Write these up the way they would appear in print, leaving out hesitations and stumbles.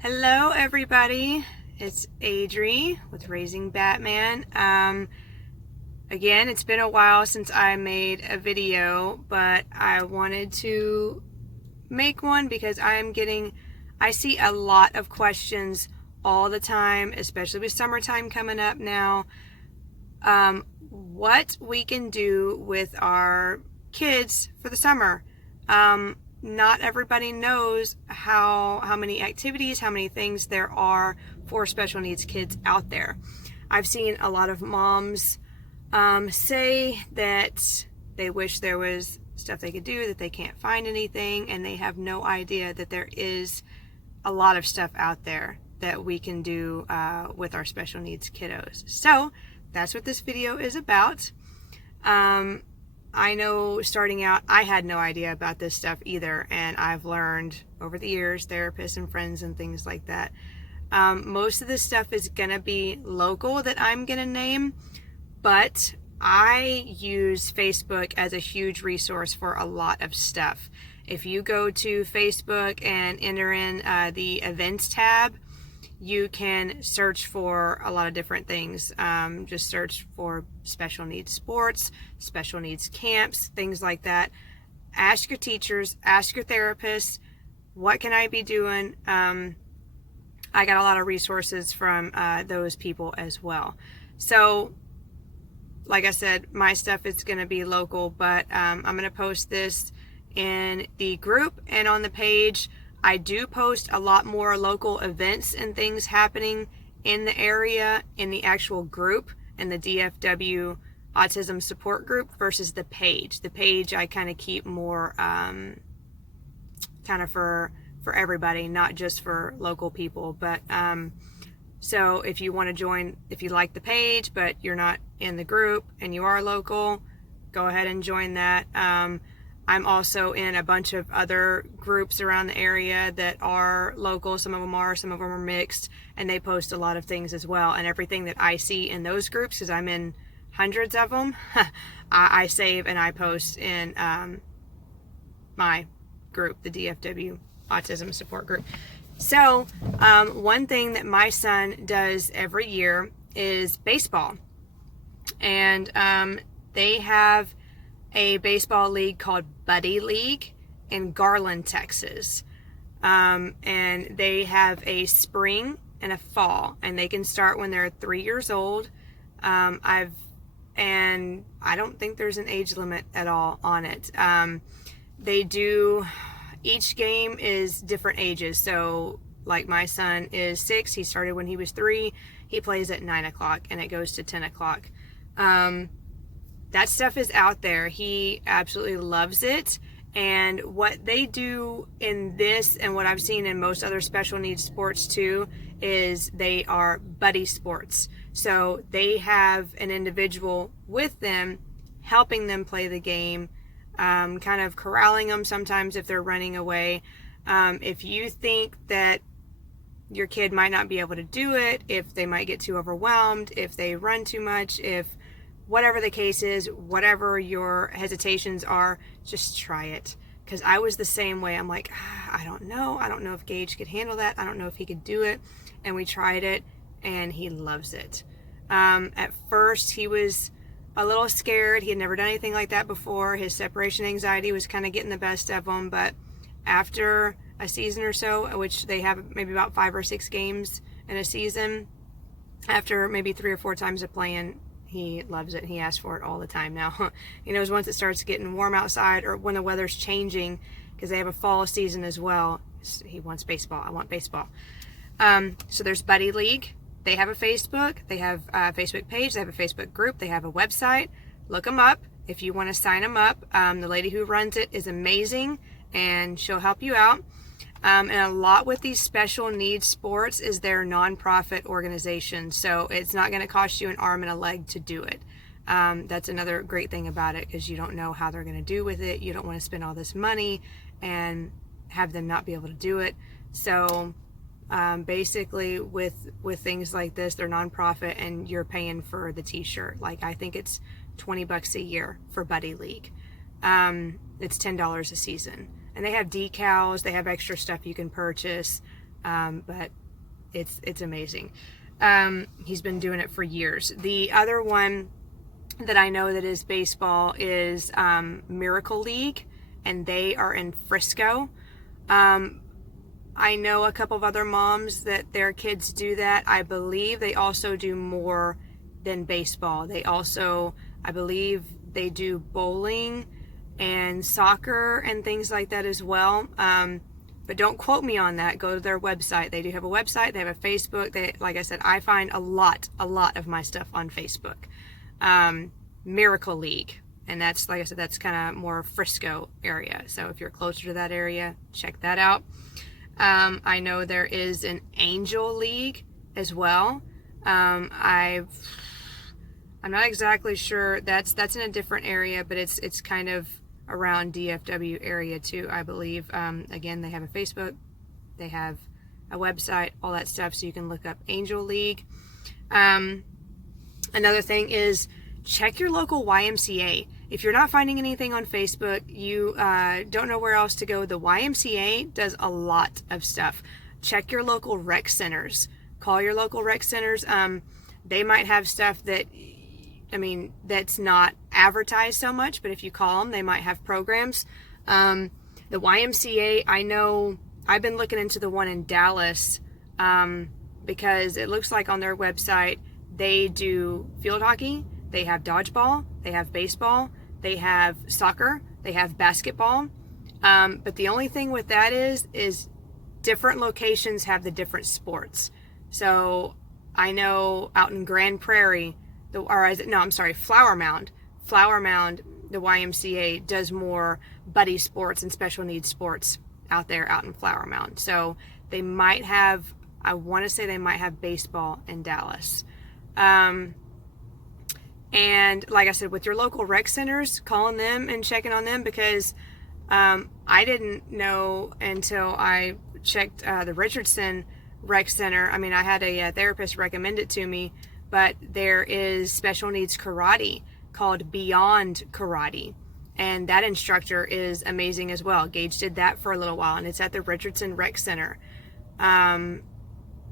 Hello, everybody. It's Adri with Raising Batman. Again, it's been a while since I made a video, but I wanted to make one because I see a lot of questions all the time, especially with summertime coming up now. What we can do with our kids for the summer. Not everybody knows how many activities, how many things there are for special needs kids out there. I've seen a lot of moms say that they wish there was stuff they could do, that they can't find anything, and they have no idea that there is a lot of stuff out there that we can do with our special needs kiddos. So that's what this video is about. I know starting out, I had no idea about this stuff either, and I've learned over the years, therapists and friends and things like that. Most of this stuff is going to be local that I'm going to name, but I use Facebook as a huge resource for a lot of stuff. If you go to Facebook and enter in the events tab, you can search for a lot of different things. Just search for special needs sports, special needs camps, things like that. Ask your teachers, ask your therapists, what can I be doing? I got a lot of resources from those people as well. So, like I said, my stuff is going to be local, but I'm going to post this in the group and on the page. I do post a lot more local events and things happening in the area in the actual group and the DFW Autism Support Group versus the page. The page I kind of keep more kind of for everybody, not just for local people. But so if you want to join, if you like the page but you're not in the group and you are local, go ahead and join that. I'm also in a bunch of other groups around the area that are local. Some of them are mixed, and they post a lot of things as well. And everything that I see in those groups, because I'm in hundreds of them, I save and I post in my group, the DFW Autism Support Group. So one thing that my son does every year is baseball. And they have a baseball league called Buddy League in Garland, Texas. And they have a spring and a fall, and they can start when they're 3 years old. I don't think there's an age limit at all on it. Each game is different ages. So like my son is 6, he started when he was 3, he plays at 9 o'clock and it goes to 10 o'clock. That stuff is out there. He absolutely loves it. And what they do in this, and what I've seen in most other special needs sports too, is they are buddy sports. So they have an individual with them, helping them play the game, kind of corralling them sometimes if they're running away. If you think that your kid might not be able to do it, if they might get too overwhelmed, if they run too much, if whatever the case is, whatever your hesitations are, just try it. Because I was the same way. I'm like, I don't know. I don't know if Gage could handle that. I don't know if he could do it. And we tried it, and he loves it. At first, he was a little scared. He had never done anything like that before. His separation anxiety was kind of getting the best of him. But after a season or so, which they have maybe about 5 or 6 games in a season, after maybe 3 or 4 times of playing, he loves it. He asks for it all the time now. He knows once it starts getting warm outside or when the weather's changing, because they have a fall season as well, he wants baseball. I want baseball. So there's Buddy League. They have a Facebook. They have a Facebook page. They have a Facebook group. They have a website. Look them up if you want to sign them up. The lady who runs it is amazing, and she'll help you out. And a lot with these special needs sports is their nonprofit organization. So it's not going to cost you an arm and a leg to do it. That's another great thing about it, because you don't know how they're going to do with it. You don't want to spend all this money and have them not be able to do it. So basically with things like this, they're nonprofit and you're paying for the t-shirt. Like I think it's $20 a year for Buddy League. It's $10 a season. And they have decals, they have extra stuff you can purchase. But it's amazing. He's been doing it for years. The other one that I know that is baseball is Miracle League, and they are in Frisco. I know a couple of other moms that their kids do that. I believe they also do more than baseball. They also, I believe they do bowling and soccer and things like that as well. But don't quote me on that. Go to their website. They do have a website. They have a Facebook. Like I said, I find a lot of my stuff on Facebook. Miracle League. And that's, like I said, that's kind of more Frisco area. So if you're closer to that area, check that out. I know there is an Angel League as well. I'm not exactly sure. That's in a different area, but it's kind of around DFW area too, I believe. Again, they have a Facebook, they have a website, all that stuff, so you can look up Angel League. Another thing is check your local YMCA. If you're not finding anything on Facebook, you don't know where else to go, the YMCA does a lot of stuff. Check your local rec centers. Call your local rec centers. They might have stuff that, that's not advertised so much, but if you call them, they might have programs. The YMCA, I know, I've been looking into the one in Dallas because it looks like on their website, they do field hockey, they have dodgeball, they have baseball, they have soccer, they have basketball. But the only thing with that is different locations have the different sports. So I know out in Grand Prairie, Flower Mound, the YMCA does more buddy sports and special needs sports out in Flower Mound. So they might have, I want to say they might have baseball in Dallas. And like I said, with your local rec centers, calling them and checking on them, because I didn't know until I checked the Richardson Rec Center. I had a therapist recommend it to me, but there is special needs karate called Beyond Karate, and that instructor is amazing as well. Gage did that for a little while, and it's at the Richardson Rec Center, and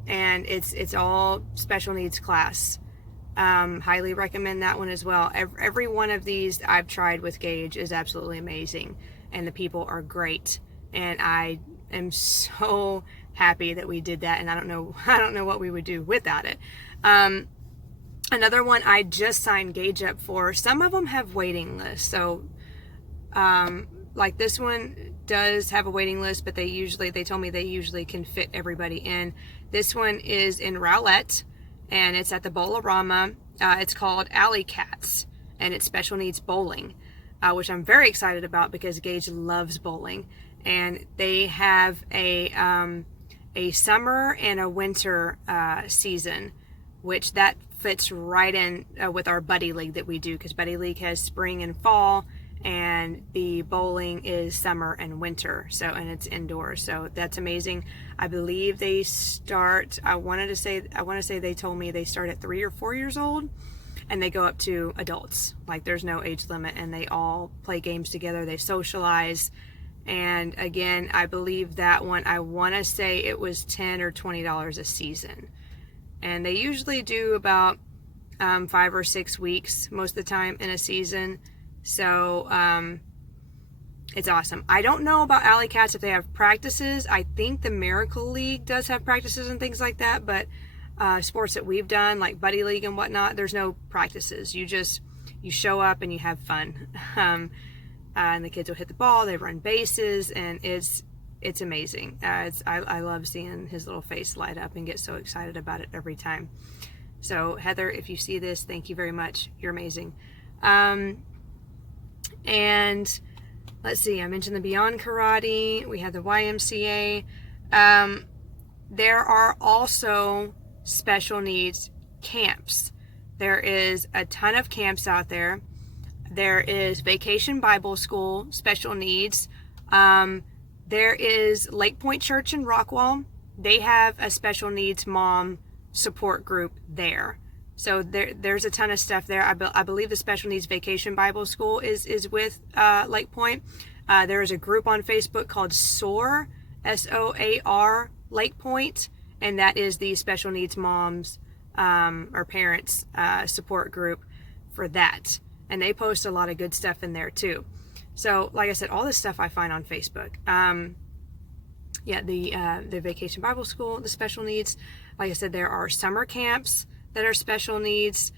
it's all special needs class. Highly recommend that one as well. Every one of these I've tried with Gage is absolutely amazing, and the people are great, and I am so happy that we did that, and I don't know what we would do without it. Another one I just signed Gage up for. Some of them have waiting lists, so like this one does have a waiting list, but they told me they usually can fit everybody in. This one is in Rowlett, and it's at the Bowl-O-Rama. It's called Alley Cats, and it's special needs bowling, which I'm very excited about because Gage loves bowling. And they have a summer and a winter season, which that fits right in with our Buddy League that we do, because Buddy League has spring and fall, and the bowling is summer and winter, and it's indoors, so that's amazing. I believe they start, I want to say they told me they start at 3 or 4 years old, and they go up to adults. Like, there's no age limit, and they all play games together, they socialize. And again, I believe that one, I want to say it was $10 or $20 a season, and they usually do about 5 or 6 weeks most of the time in a season. So it's awesome. I don't know about Alley Cats if they have practices. I think the Miracle League does have practices and things like that, but sports that we've done, like Buddy League and whatnot, there's no practices. You show up and you have fun. And the kids will hit the ball, they run bases, and it's amazing. I love seeing his little face light up and get so excited about it every time. So Heather, if you see this, thank you very much. You're amazing. And let's see, I mentioned the Beyond Karate, we have the YMCA. There are also special needs camps. There is a ton of camps out there. There is Vacation Bible School, special needs. There is Lake Point Church in Rockwall. They have a special needs mom support group there. So there's a ton of stuff there. I believe the Special Needs Vacation Bible School is with Lake Point. There is a group on Facebook called SOAR, SOAR Lake Point, and that is the special needs moms or parents support group for that. And they post a lot of good stuff in there too. So like I said, all this stuff I find on Facebook. Yeah, the Vacation Bible School, the special needs. Like I said, there are summer camps that are special needs.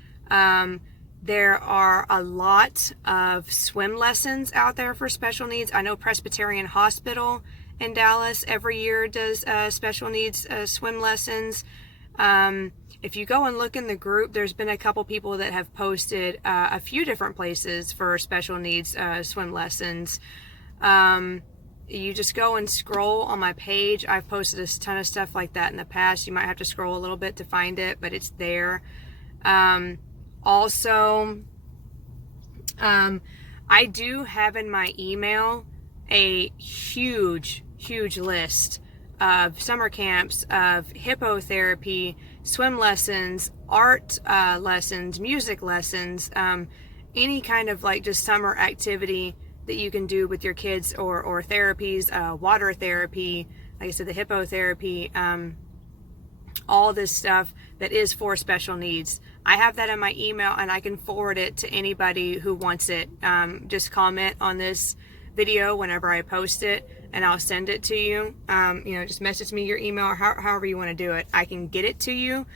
There are a lot of swim lessons out there for special needs. I know Presbyterian Hospital in Dallas every year does special needs swim lessons. If you go and look in the group, there's been a couple people that have posted a few different places for special needs swim lessons. You just go and scroll on my page. I've posted a ton of stuff like that in the past. You might have to scroll a little bit to find it, but it's there. Also, I do have in my email a huge list of summer camps, of hippotherapy, swim lessons, art lessons, music lessons, any kind of like just summer activity that you can do with your kids, or therapies, water therapy, like I said, the hippotherapy, all this stuff that is for special needs. I have that in my email, and I can forward it to anybody who wants it. Just comment on this video whenever I post it, and I'll send it to you. Just message me your email, or however you want to do it. I can get it to you.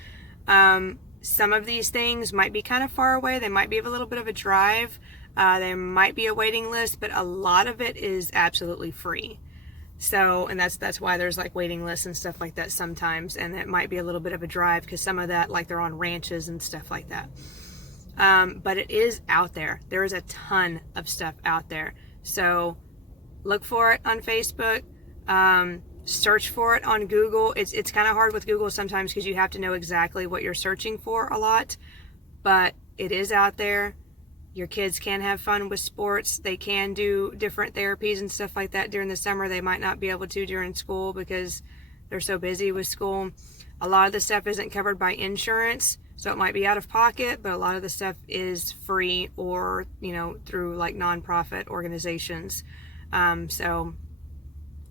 Some of these things might be kind of far away. They might be a little bit of a drive. There might be a waiting list, but a lot of it is absolutely free. So, and that's why there's like waiting lists and stuff like that sometimes, and it might be a little bit of a drive because some of that, like they're on ranches and stuff like that. But it is out there. There is a ton of stuff out there. So look for it on Facebook. Search for it on Google. It's kind of hard with Google sometimes because you have to know exactly what you're searching for a lot, but it is out there. Your kids can have fun with sports. They can do different therapies and stuff like that during the summer. They might not be able to during school because they're so busy with school. A lot of the stuff isn't covered by insurance, so it might be out of pocket, but a lot of the stuff is free, or, through like nonprofit organizations. So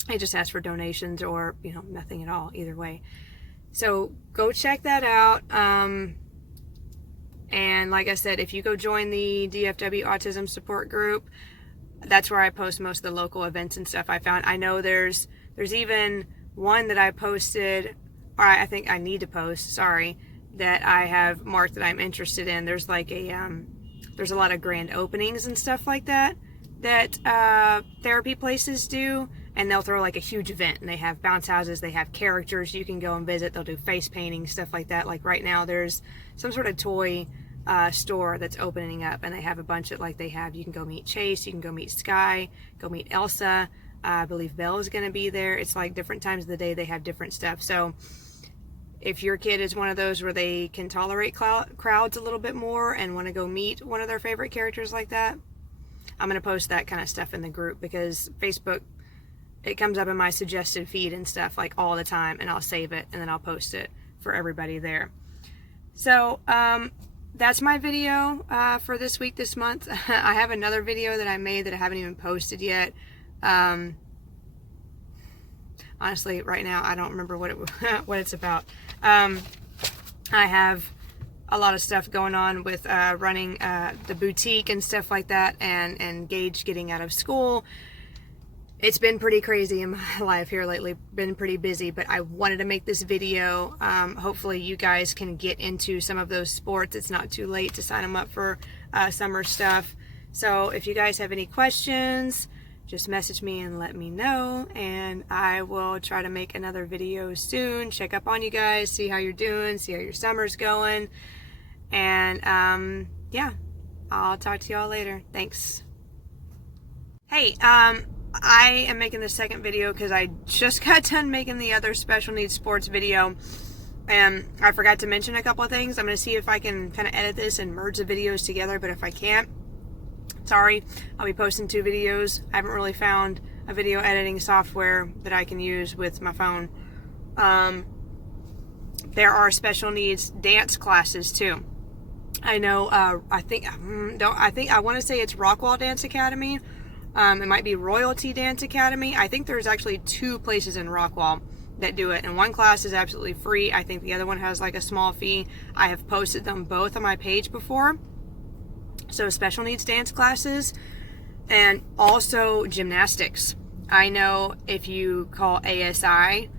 I just ask for donations, or, nothing at all, either way. So go check that out. And like I said, if you go join the DFW Autism Support Group, that's where I post most of the local events and stuff I found. I know there's even one that I posted, or I think I need to post, that I have marked that I'm interested in. There's like there's a lot of grand openings and stuff like that therapy places do, and they'll throw like a huge event, and they have bounce houses, they have characters you can go and visit, they'll do face painting, stuff like that. Like right now there's some sort of toy store that's opening up, and they have a bunch of, like, they have, you can go meet Chase, you can go meet Sky, go meet Elsa, I believe Belle is going to be there. It's like different times of the day they have different stuff. So if your kid is one of those where they can tolerate crowds a little bit more and want to go meet one of their favorite characters like that, I'm going to post that kind of stuff in the group, because Facebook, it comes up in my suggested feed and stuff like all the time, and I'll save it and then I'll post it for everybody there. So that's my video for this week, this month. I have another video that I made that I haven't even posted yet. Honestly, right now I don't remember what it's about. I have a lot of stuff going on with running the boutique and stuff like that, and Gage getting out of school. It's been pretty crazy in my life here lately, been pretty busy, but I wanted to make this video. Hopefully you guys can get into some of those sports. It's not too late to sign them up for summer stuff. So if you guys have any questions, just message me and let me know, and I will try to make another video soon. Check up on you guys, see how you're doing, see how your summer's going, and yeah, I'll talk to y'all later. Thanks. Hey, I am making the second video because I just got done making the other special needs sports video, and I forgot to mention a couple of things. I'm going to see if I can kind of edit this and merge the videos together, but if I can't, sorry, I'll be posting 2 videos. I haven't really found a video editing software that I can use with my phone. There are special needs dance classes too. I know, I want to say it's Rockwall Dance Academy. It might be Royalty Dance Academy. I think there's actually 2 places in Rockwall that do it. And one class is absolutely free. I think the other one has like a small fee. I have posted them both on my page before. So special needs dance classes and also gymnastics. I know if you call ASI,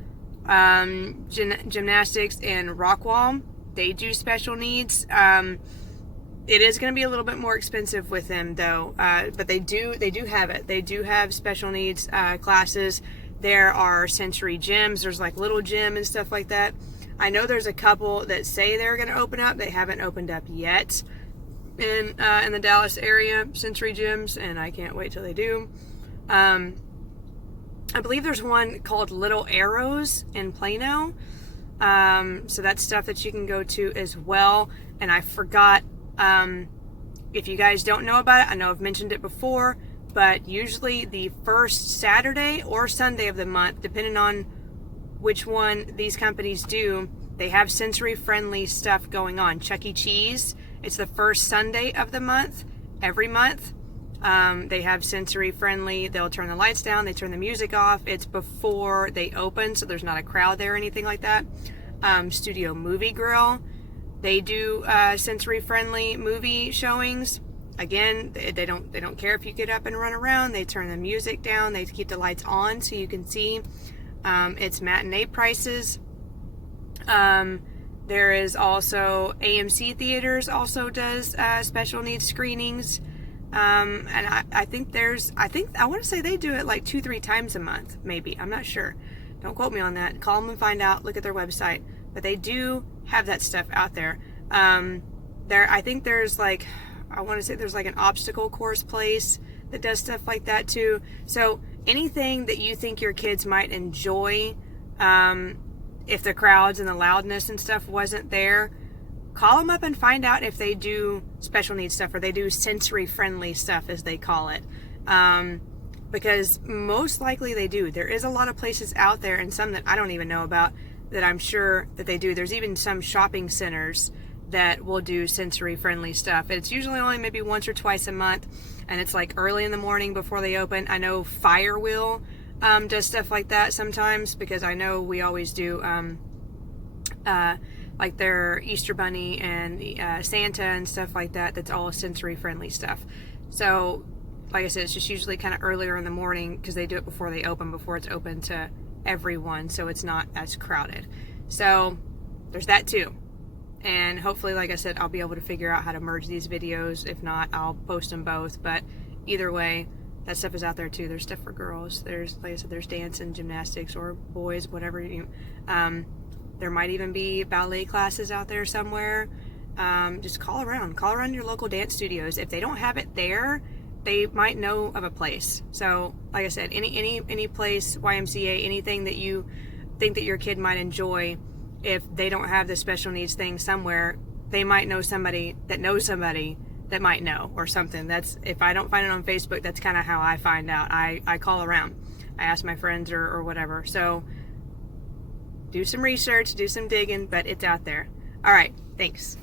gymnastics and Rockwall, they do special needs. It is going to be a little bit more expensive with them though, but they do have it. They do have special needs classes. There are sensory gyms. There's like little gym and stuff like that. I know there's a couple that say they're going to open up. They haven't opened up yet in the Dallas area, sensory gyms, and I can't wait till they do. I believe there's one called Little Arrows in Plano. So that's stuff that you can go to as well. And I forgot, if you guys don't know about it, I know I've mentioned it before, but usually the first Saturday or Sunday of the month, depending on which one these companies do, they have sensory friendly stuff going on. Chuck E. Cheese, it's the first Sunday of the month, every month. They have sensory friendly, they'll turn the lights down, they turn the music off. It's before they open, so there's not a crowd there or anything like that. Studio Movie Grill, they do sensory friendly movie showings. Again, they don't care if you get up and run around. They turn the music down, they keep the lights on so you can see. It's matinee prices. There is also AMC Theaters also does special needs screenings. And I want to say they do it like 2-3 times a month, maybe. I'm not sure. Don't quote me on that. Call them and find out. Look at their website. But they do have that stuff out there. I think there's like, I want to say there's like an obstacle course place that does stuff like that too. So anything that you think your kids might enjoy, if the crowds and the loudness and stuff wasn't there, call them up and find out if they do special needs stuff or they do sensory friendly stuff, as they call it. Because most likely they do. There is a lot of places out there, and some that I don't even know about, that I'm sure that they do. There's even some shopping centers that will do sensory friendly stuff. It's usually only maybe once or twice a month, and it's like early in the morning before they open. I know Firewheel does stuff like that sometimes, because I know we always do like their Easter Bunny and Santa and stuff like that. That's all sensory friendly stuff. So like I said, it's just usually kind of earlier in the morning because they do it before they open, before it's open to everyone, so it's not as crowded. So there's that too. And hopefully, like I said, I'll be able to figure out how to merge these videos. If not, I'll post them both. But either way, that stuff is out there too. There's stuff for girls. There's, like I said, there's dance and gymnastics, or boys, whatever you. There might even be ballet classes out there somewhere. Just call around your local dance studios. If they don't have it there, they might know of a place. So, like I said, any place, YMCA, anything that you think that your kid might enjoy. If they don't have the special needs thing somewhere, they might know somebody that knows somebody that might know, or something. That's, if I don't find it on Facebook, that's kind of how I find out. I call around. I ask my friends or whatever. So do some research, do some digging, but it's out there. All right, thanks.